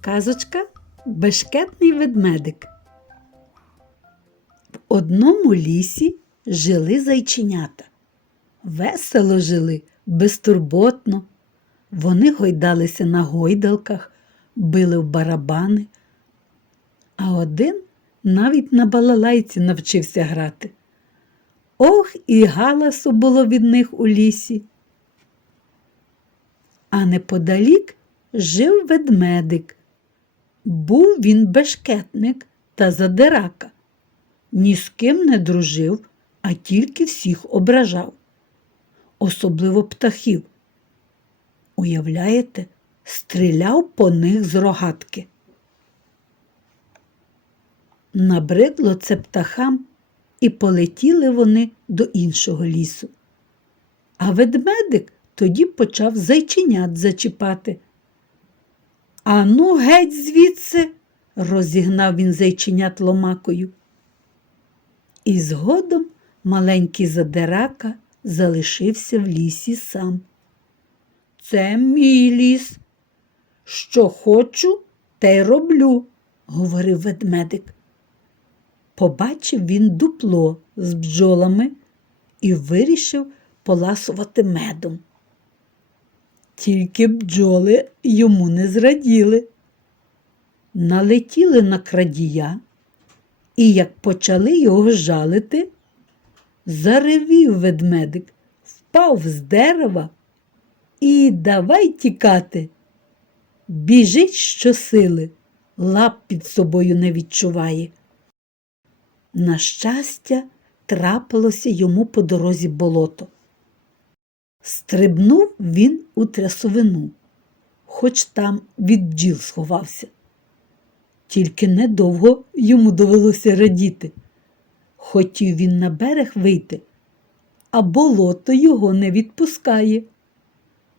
Казочка Бешкетний ведмедик. В одному лісі жили зайченята. Весело жили, безтурботно. Вони гойдалися на гойдалках, били в барабани, а один навіть на балалайці навчився грати. Ох, і галасу було від них у лісі. А неподалік жив ведмедик. Був він бешкетник та задирака. Ні з ким не дружив, а тільки всіх ображав, особливо птахів. Уявляєте, стріляв по них з рогатки. Набридло це птахам, і полетіли вони до іншого лісу. А ведмедик тоді почав зайченят зачіпати. Ану, геть звідси, розігнав він зайченят ломакою. І згодом маленький задирака залишився в лісі сам. Це мій ліс. Що хочу, те й роблю, говорив ведмедик. Побачив він дупло з бджолами і вирішив поласувати медом. Тільки бджоли йому не зраділи. Налетіли на крадія, і як почали його жалити, заревів ведмедик, впав з дерева і давай тікати. Біжить щосили, лап під собою не відчуває. На щастя, трапилося йому по дорозі болото. Стрибнув він у трясовину, хоч там від бджіл сховався. Тільки недовго йому довелося радіти. Хотів він на берег вийти, а болото його не відпускає.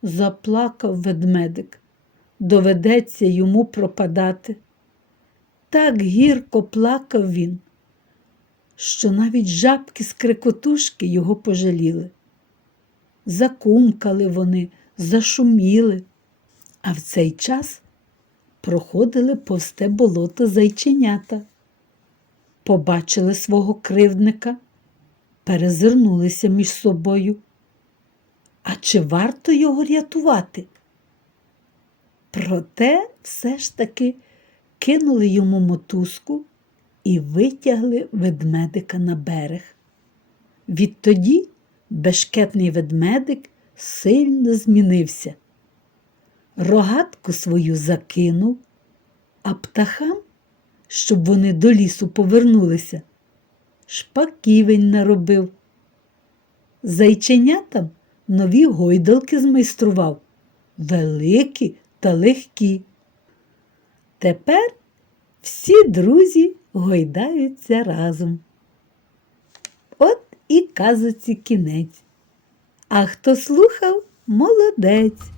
Заплакав ведмедик. Доведеться йому пропадати. Так гірко плакав він, що навіть жабки з крикотушки його пожаліли. Закумкали вони, зашуміли, а в цей час проходили повсте болото зайченята. Побачили свого кривдника, перезирнулися між собою. А чи варто його рятувати? Проте все ж таки кинули йому мотузку і витягли ведмедика на берег. Відтоді бешкетний ведмедик сильно змінився. Рогатку свою закинув, а птахам, щоб вони до лісу повернулися, шпаківень наробив. Зайченятам нові гойдалки змайстрував, великі та легкі. Тепер всі друзі гойдаються разом. От і казуці кінець. А хто слухав, молодець.